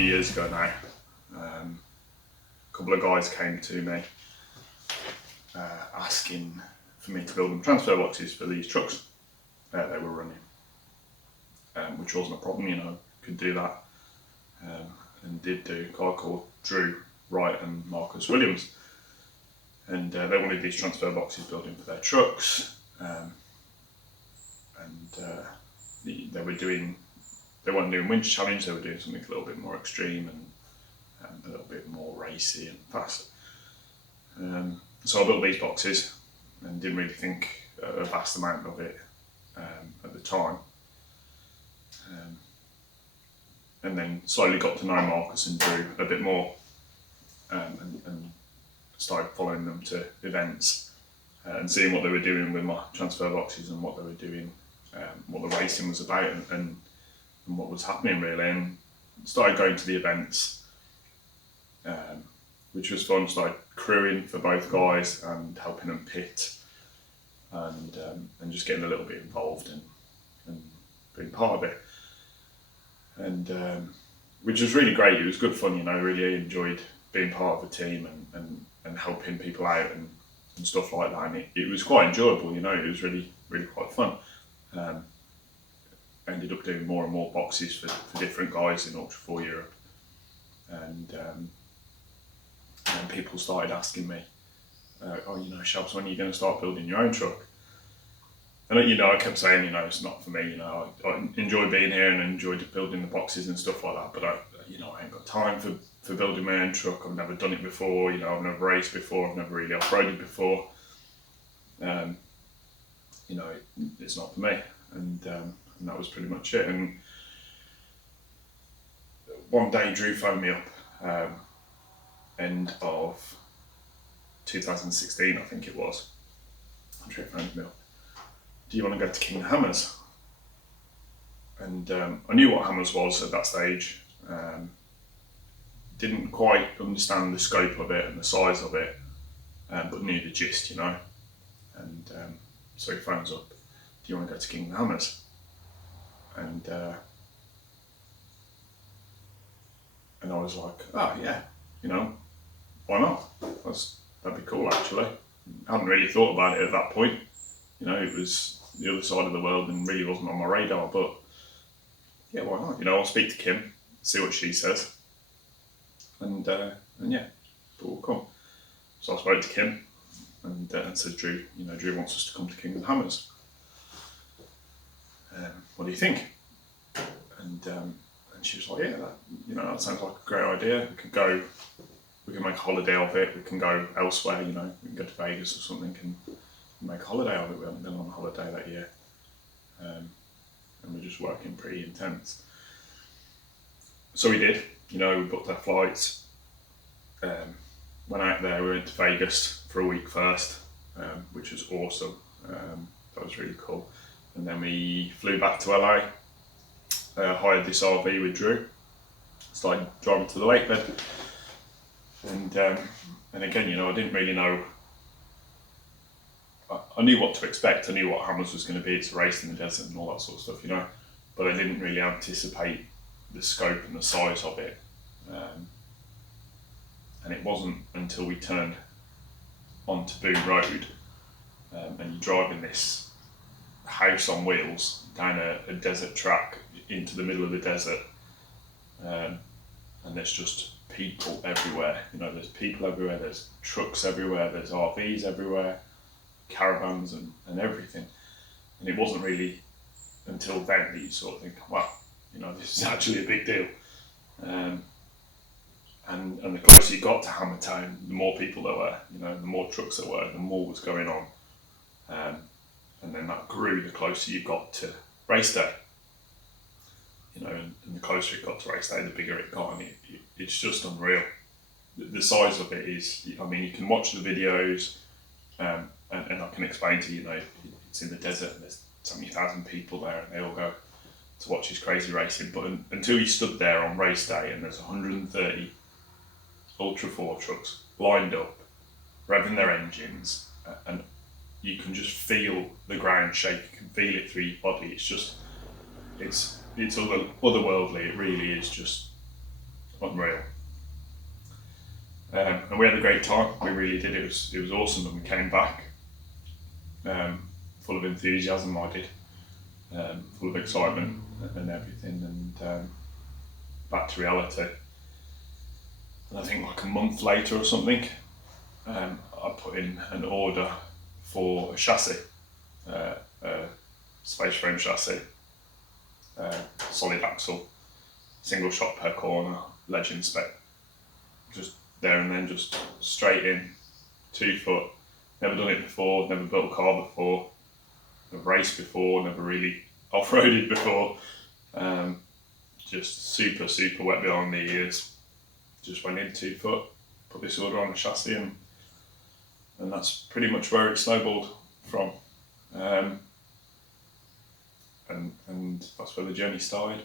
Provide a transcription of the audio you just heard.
few years ago now, a couple of guys came to me asking for me to build them transfer boxes for these trucks they were running, which wasn't a problem, you know, could do that, and did do. A guy called Drew Wright and Marcus Williams, and they wanted these transfer boxes building for their trucks, they weren't doing winch challenge, they were doing something a little bit more extreme and a little bit more racy and fast. So I built these boxes and didn't really think a vast amount of it at the time. And then slowly got to know Marcus and Drew a bit more, and started following them to events and seeing what they were doing with my transfer boxes and what they were doing, what the racing was about and what was happening really, and started going to the events, which was fun. Started crewing for both guys and helping them pit, and just getting a little bit involved and being part of it, and which was really great. It was good fun, you know. Really enjoyed being part of the team and helping people out and stuff like that, and it was quite enjoyable, you know. It was really quite fun. Ended up doing more and more boxes for different guys in Ultra4 Europe, and people started asking me, oh, you know, Shabs, when are you going to start building your own truck? And you know, I kept saying, you know, it's not for me, you know. I enjoy being here and enjoyed building the boxes and stuff like that, but I ain't got time for building my own truck. I've never done it before, you know. I've never raced before, I've never really off-roaded before. You know, it's not for me, and that was pretty much it. And one day Drew phoned me up, end of 2016, I think it was. Drew phoned me up. Do you want to go to King Hammers? And I knew what Hammers was at that stage. Didn't quite understand the scope of it and the size of it, but knew the gist, you know. And so he phones up, do you want to go to King Hammers? And I was like, oh yeah, you know, why not? That'd be cool actually. I hadn't really thought about it at that point. You know, it was the other side of the world and really wasn't on my radar, but yeah, why not? You know, I'll speak to Kim, see what she says. And yeah, but we'll come. So I spoke to Kim and said, Drew, you know, Drew wants us to come to King Hammers. What do you think? And she was like, yeah, that sounds like a great idea. We can make a holiday of it. We can go elsewhere, you know, we can go to Vegas or something and make a holiday of it. We haven't been on a holiday that year. And we're just working pretty intense. So we did, you know, we booked our flights, went out there, we went to Vegas for a week first, which was awesome. That was really cool. And then we flew back to LA, hired this RV with Drew, started driving to the lake bed. And again, you know, I didn't really know, I knew what to expect, I knew what Hammers was going to be. It's a race in the desert and all that sort of stuff, you know, but I didn't really anticipate the scope and the size of it. And it wasn't until we turned onto Boone Road and you're driving this house on wheels down a desert track into the middle of the desert, and there's just people everywhere. You know, there's people everywhere, there's trucks everywhere, there's RVs everywhere, caravans and everything. And it wasn't really until then that you sort of think, wow, you know, this is actually a big deal. And the closer you got to Hammertown, the more people there were, you know, the more trucks there were, the more was going on. And then that grew the closer you got to race day. You know, and the closer it got to race day, the bigger it got, and it's just unreal. The size of it is, I mean, you can watch the videos, and I can explain to you, you know, it's in the desert and there's 70,000 people there and they all go to watch his crazy racing. But until you stood there on race day and there's 130 Ultra4 trucks lined up, revving their engines, and you can just feel the ground shake, you can feel it through your body. It's just, it's otherworldly. It really is just unreal. And we had a great time. We really did. It was awesome, and we came back full of enthusiasm. I did, full of excitement and everything, and back to reality. And I think like a month later or something, I put in an order for a chassis, a space frame chassis, solid axle, single shot per corner, legend spec. Just there and then, just straight in, 2 foot. Never done it before, never built a car before, never raced before, never really off-roaded before. Just super wet behind the ears. Just went in 2 foot, put this order on the chassis, and that's pretty much where it snowballed from. And that's where the journey started.